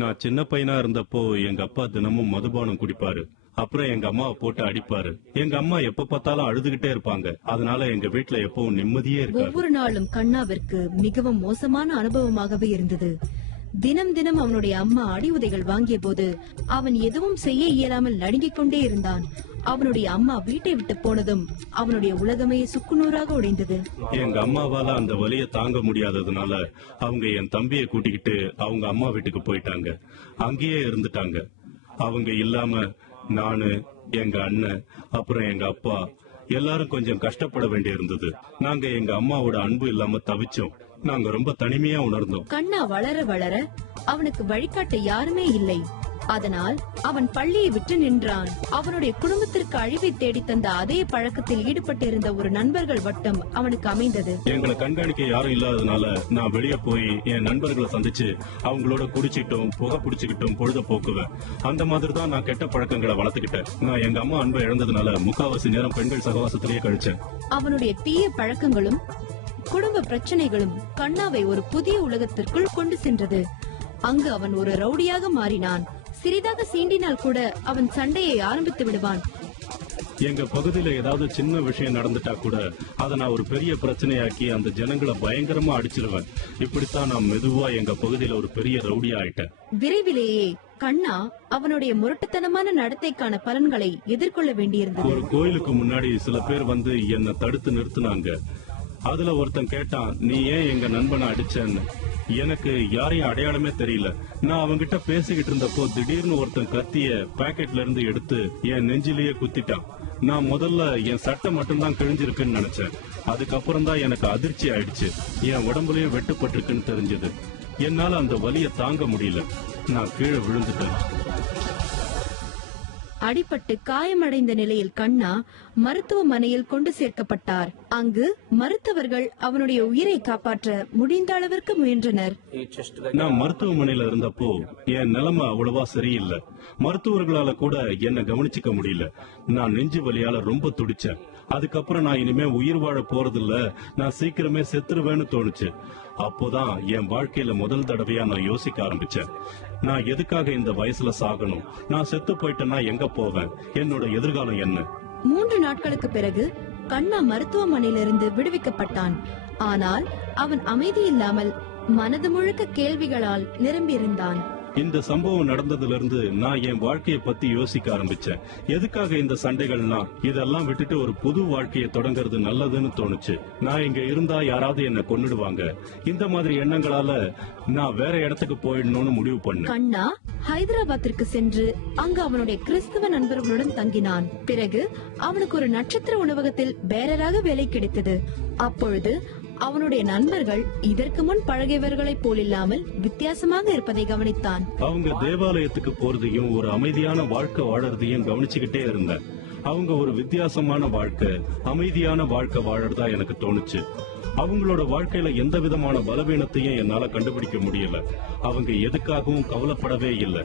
நான் சின்ன பையனா இருந்தப்போ எங்க அப்பா தினமும் மதுபானம் குடிப்பாரு. அப்புறம் எங்க அம்மாவை போட்டு அடிப்பாரு. எங்க அம்மா எப்ப பார்த்தாலும் அழுதுகிட்டே இருப்பாங்க. அதனால எங்க வீட்டுல எப்பவும் நிம்மதியே இருக்காது. ஒவ்வொரு நாளும் கண்ணாவிற்கு மிகவும் மோசமான அனுபவமாகவே இருந்தது. தினம் தினம் அவனுடைய அம்மா அடி உதைகள் வாங்கிய போது அவன் எதுவும் செய்ய இயலாமல் நடுங்கிக் கொண்டே இருந்தான். அவனுடைய அம்மா வீட்டை விட்டு போனதும் அவனுடைய உலகமே சுக்குநூறாக உடைந்தது. எங்க அம்மாவால அந்த வலியை தாங்க முடியாததுனால அவங்க என் தம்பியை கூட்டிக்கிட்டு அவங்க அம்மா வீட்டுக்கு போயிட்டாங்க. அங்கேயே இருந்துட்டாங்க. அவங்க இல்லாம நானு, எங்க அண்ணன், அப்புறம் எங்க அப்பா எல்லாரும் கொஞ்சம் கஷ்டப்பட வேண்டி இருந்தது. நாங்க எங்க அம்மாவோட அன்பு இல்லாம தவிச்சோம். நாங்க ரொம்ப தனிமையா உணர்ந்தோம். கண்ணா வளர வளர அவனுக்கு வழிகாட்ட யாருமே இல்லை. அதனால் அவன் பள்ளியை விட்டு நின்றான். அவனுடைய குடும்பத்திற்கு அழிவை தேடி தந்த அதே பழக்கத்தில் ஈடுபட்டிருந்த ஒரு நண்பர்கள் வட்டம் அவனுக்கு அமைந்தது. எங்களை கண்காணிக்க யாரும் இல்லாததுனால நான் வெளியே போய் என் நண்பர்களை சந்திச்சு அவங்களோட குடிச்சிட்டும் புகை பிடிச்சுக்கிட்டும் பொழுத போக்குவேன். அந்த மாதிரி தான் நான் கெட்ட பழக்கங்களை வளர்த்துக்கிட்டேன். நான் எங்க அம்மா அன்பை இழந்ததுனால முக்காவாசி நேரம் பெண்கள் சகவாசத்திலேயே கழிச்சேன். அவனுடைய தீய பழக்கங்களும் குடும்ப பிரச்சனைகளும் கண்ணாவை ஒரு புதிய உலகத்திற்குள் கொண்டு சென்றது. அங்கு அவன் ஒரு ரவுடியாக மாறினான். சிறிதாக சீண்டினால் கூட அவன் சண்டையை ஆரம்பித்து விடுவான். எங்க பகுதியில ஏதாவது சின்ன விஷயம் நடந்துட்டா கூட அதை நான் ஒரு பெரிய பிரச்சனையாக்கி அந்த ஜனங்களை பயங்கரமா அடிச்சிருவேன். இப்படித்தான் நான் மெதுவா எங்க பகுதியில ஒரு பெரிய ரவுடியா ஆயிட்டேன். விரைவிலேயே கண்ணா அவனுடைய முரட்டுத்தனமான நடத்தைக்கான பலன்களை எதிர்கொள்ள வேண்டியிருந்தது. ஒரு கோயிலுக்கு முன்னாடி சில பேர் வந்து என்னை தடுத்து நிறுத்தினாங்க. அதுல ஒருத்தன் கேட்டான், நீ ஏன் எங்க நண்பனை அடிச்சேன்னு. எனக்கு யாரையும் அடையாளமே தெரியல. நான் அவங்கிட்ட பேசிக்கிட்டு இருந்தப்போ திடீர்னு ஒருத்தன் கத்திய பாக்கெட்ல இருந்து எடுத்து என் நெஞ்சிலேயே குத்திட்டான். நான் முதல்ல என் சட்டை மட்டும்தான் கிழிஞ்சிருக்குன்னு நினைச்சேன். அதுக்கப்புறம் தான் எனக்கு அதிர்ச்சி ஆயிடுச்சு. என் உடம்புலயும் வெட்டுப்பட்டிருக்குன்னு தெரிஞ்சது. என்னால அந்த வலியை தாங்க முடியல. நான் கீழே விழுந்துட்டேன். அடிபட்டு காயமடைந்த நிலையில் கண்ணா மருத்துவமனையில் கொண்டு சேர்க்கப்பட்டார். அங்கு மருத்துவர்கள் அவனுடைய உயிரை காப்பாற்ற முடிந்த அளவிற்கு முயன்றனர். நான் மருத்துவமனையில இருந்தப்போ என் நிலைமை அவ்வளவா சரியில்லை. மருத்துவர்களால கூட என்ன கவனிச்சுக்க முடியல. நான் நெஞ்சு வலியால ரொம்ப துடிச்சேன். அதுக்கப்புறம் நான் இனிமே உயிர் வாழ போறதில்ல, நான் சீக்கிரமே செத்துருவேன்னு தோணுச்சு. அப்போதான் என் வாழ்க்கையில முதல் தடவையா நான் யோசிக்க ஆரம்பிச்சேன். நான் எதுக்காக இந்த வயசுல சாகணும்? நான் செத்து போயிட்டேன்னா எங்க போவேன்? என்னோட எதிர்காலம் என்ன? 3 நாட்களுக்கு பிறகு கண்ணா மருத்துவமனையிலிருந்து விடுவிக்கப்பட்டான். ஆனால் அவன் அமைதி இல்லாமல் மனது முழுக்க கேள்விகளால் நிரம்பியிருந்தான். இந்த சம்பவம் நடந்ததுல இருந்து நான் என் வாழ்க்கைய பத்தி யோசிக்க ஆரம்பிச்சேன். எதுக்காக இந்த சண்டைகள்னா? இதெல்லாம் விட்டுட்டு ஒரு புது வாழ்க்கையை தொடங்குறது நல்லதுன்னு தோணுச்சு. நான் இங்க இருந்தா யாராவது என்ன கொன்னுடுவாங்க. இந்த மாதிரி எண்ணங்களால நான் வேற இடத்துக்கு போயிடணும்னு முடிவு பண்ணேன். கண்ணா ஹைதராபாத்திற்கு சென்று அங்கு அவனுடைய கிறிஸ்தவ நண்பர்களுடன் தங்கினான். பிறகு அவனுக்கு ஒரு நட்சத்திர உணவகத்தில் பேரராக வேலை கிடைத்தது. அப்பொழுது அவனுடைய நண்பர்கள் இதற்கு முன் பழகியவர்களைப் போலில்லாமல் வித்தியாசமாக இருப்பதை கவனித்தான். அவங்க தேவாலயத்துக்கு போறதையும் ஒரு அமைதியான வாழ்க்கை வாழறதையும் கவனிச்சுக்கிட்டே இருந்தேன். அவங்க ஒரு வித்தியாசமான வாழ்க்கை, அமைதியான வாழ்க்கை வாழறதா எனக்கு தோணுச்சு. அவங்களோட வாழ்க்கையில எந்த விதமான பலவீனத்தையும் என்னால கண்டுபிடிக்க முடியல. அவங்க எதுக்காகவும் கவலைப்படவே இல்லை.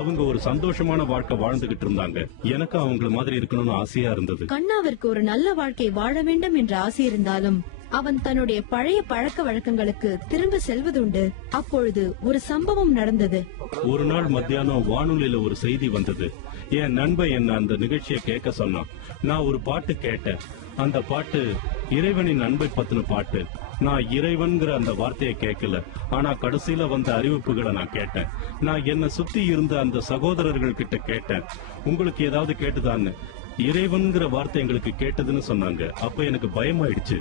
அவங்க ஒரு சந்தோஷமான வாழ்க்கை வாழ்ந்துகிட்டு இருந்தாங்க. எனக்கு அவங்கள மாதிரி இருக்கணும்னு ஆசையா இருந்தது. கண்ணாவிற்கு ஒரு நல்ல வாழ்க்கை வாழ வேண்டும் என்ற ஆசை இருந்தாலும் அவன் தன்னுடைய பழைய பழக்க வழக்கங்களுக்கு திரும்ப செல்வதுண்டு. அப்பொழுது ஒரு சம்பவம் நடந்தது. ஒரு நாள் மத்தியானம் வானொலியில ஒரு செய்தி வந்தது. என் நண்பன் என்ன அந்த நிகழ்ச்சியை கேட்க சொன்னான். நான் ஒரு பாட்டு கேட்டேன். அந்த பாட்டு இறைவனின் அன்பை பத்தின பாட்டு. நான் இறைவன்கிற அந்த வார்த்தையை கேட்கல. ஆனா கடைசியில வந்த அறிவிப்புகளை நான் கேட்டேன். நான் என்ன சுத்தி இருந்த அந்த சகோதரர்கள் கிட்ட கேட்டேன், உங்களுக்கு ஏதாவது கேட்டுதான்னு. இறைவன்கிற வார்த்தை எங்களுக்கு கேட்டதுன்னு சொன்னாங்க. அப்ப எனக்கு பயமாயிடுச்சு.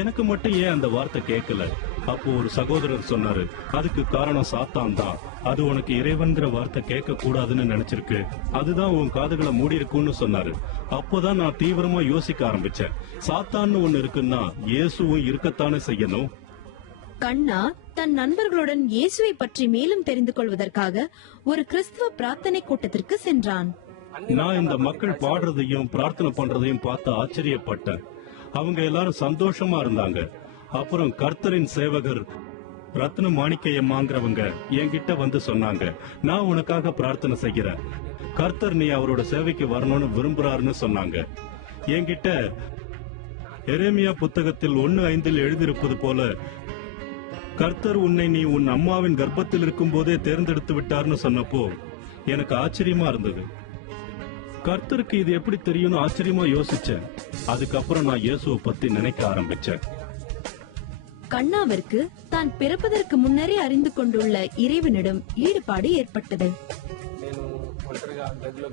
எனக்கு மட்டும் ஏன் அந்த வார்த்தை கேட்கல? அப்போ ஒரு சகோதரர் சொன்னாரு, அதுக்கு காரணம் சாத்தான் தான். அது உனக்கு இறைவன்கிற வார்த்தை கேட்க கூடாதுன்னு நினைச்சிருக்கு. அதுதான் உன் காதுகளை மூடி இருக்குன்னு சொன்னாரு. அப்போதான் நான் தீவிரமா யோசிக்க ஆரம்பிச்சேன். சாத்தான்னு ஒண்ணு இருக்குன்னா இயேசுவும் இருக்கத்தானே செய்யணும். கண்ணா தன் நண்பர்களுடன் இயேசுவை பற்றி மேலும் தெரிந்து கொள்வதற்காக ஒரு கிறிஸ்துவ பிரார்த்தனை கூட்டத்திற்கு சென்றான். நான் இந்த மக்கள் பாடுறதையும் பிரார்த்தனை பண்றதையும் பார்த்து ஆச்சரியப்பட்டேன். அவங்க எல்லாரும் சந்தோஷமா இருந்தாங்க. அப்புறம் கர்த்தரின் சேவகர் ரத்ன மாணிக்கையம்மாங்கிறவங்க என்கிட்ட வந்து சொன்னாங்க, நான் உனக்காக பிரார்த்தனை செய்கிறேன். கர்த்தர் நீ அவரோட சேவைக்கு வரணும்னு விரும்புறாருன்னு சொன்னாங்க. என்கிட்ட எரேமியா புத்தகத்தில் 1:5 எழுதியிருப்பது போல கர்த்தர் உன்னை நீ உன் அம்மாவின் கர்ப்பத்தில் இருக்கும் போதே தேர்ந்தெடுத்து விட்டார்னு சொன்னப்போ எனக்கு ஆச்சரியமா இருந்தது. கர்த்தருக்கு இது எப்படி தெரியும்னு ஆச்சரியமா யோசிச்சேன். அதுக்கப்புறம் நான் இயேசுவை பத்தி நினைக்க ஆரம்பிச்சேன். கண்ணாவிற்கு தான் பிறப்பதற்கு முன்னரே அறிந்து கொண்டுள்ள இறைவனிடம் ஈடுபாடு ஏற்பட்டது.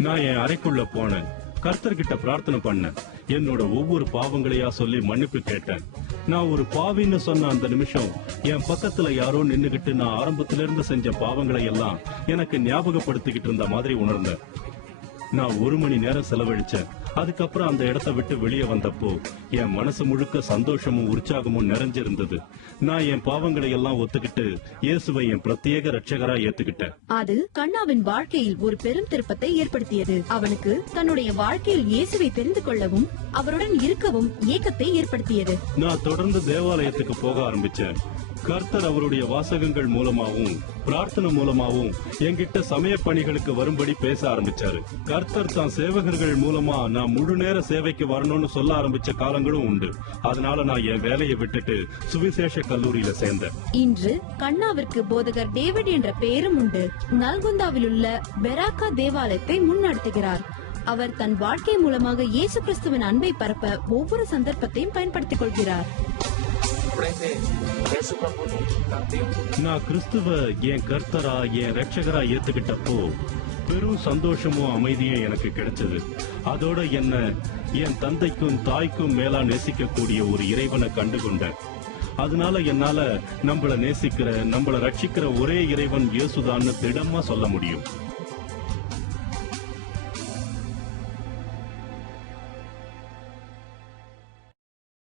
நான் என் அறைக்குள்ள போனேன். கர்த்தர்கிட்ட பிரார்த்தனை பண்ணேன். என்னோட ஒவ்வொரு பாவங்களையா சொல்லி மன்னிப்பு கேட்டேன். நான் ஒரு பாவின்னு சொன்ன அந்த நிமிஷம் என் பக்கத்துல யாரோ நின்னுகிட்டு நான் ஆரம்பத்தில இருந்து செஞ்ச பாவங்களை எல்லாம் எனக்கு ஞாபகப்படுத்திக்கிட்டு இருந்த மாதிரி உணர்ந்தேன். நான் 1 மணி நேரம் செலவழிச்சேன். அதுக்கப்புறம் அந்த இடத்தை விட்டு வெளியே வந்தப்போ என் மனசு முழுக்க சந்தோஷமும் உற்சாகமும் நிறைஞ்சிருந்தது. நான் என் பாவங்களை எல்லாம் ஒத்துக்கிட்டு இயேசுவை என் பிரத்யேக ரட்சகரா ஏத்துக்கிட்டேன். அது கண்ணாவின் வாழ்க்கையில் ஒரு பெரும் திருப்பத்தை ஏற்படுத்தியது. அவனுக்கு தன்னுடைய வாழ்க்கையில் இயேசுவை தெரிந்து கொள்ளவும் அவருடன் இருக்கவும் ஏக்கத்தை ஏற்படுத்தியது. நான் தொடர்ந்து தேவாலயத்துக்கு போக ஆரம்பிச்சேன். கர்த்தர் அவருடைய வாசகங்கள் மூலமாவும் பிரார்த்தனை மூலமாவும் என்கிட்ட சமய பணிகளுக்கு வரும்படி பேச ஆரம்பிச்சாரு. கர்த்தர் தான் சேவகர்கள் மூலமா நான் முழு நேர சேவைக்கு வரணும்னு சொல்ல ஆரம்பிச்ச காலங்களும் உண்டு. அதனால நான் என் வேலையை விட்டுட்டு சுவிசேஷ கல்லூரியில சேர்ந்தேன். இன்று கண்ணாவிற்கு போதகர் டேவிட் என்ற பெயரும் உண்டு. நல்குந்தாவில் உள்ள பெராக்கா தேவாலயத்தை முன்னெடுத்துகிறார். அவர் தன் வாழ்க்கை மூலமாக இயேசு கிறிஸ்துவின் அன்பை பரப்ப ஒவ்வொரு சந்தர்ப்பத்தையும் பயன்படுத்திக் கொள்கிறார். நான் கிறிஸ்துவ என் கர்த்தரா என் ரட்சகரா ஏத்துக்கிட்டப்போ பெரும் சந்தோஷமும் அமைதியும் எனக்கு கிடைச்சது. அதோட என்ன என் தந்தைக்கும் தாய்க்கும் மேலா நேசிக்கக்கூடிய ஒரு இறைவனை கண்டுகொண்டேன். அதனால என்னால நம்மள நேசிக்கிற நம்மள ரட்சிக்கிற ஒரே இறைவன் இயேசுதான்னு திடமா சொல்ல முடியும்.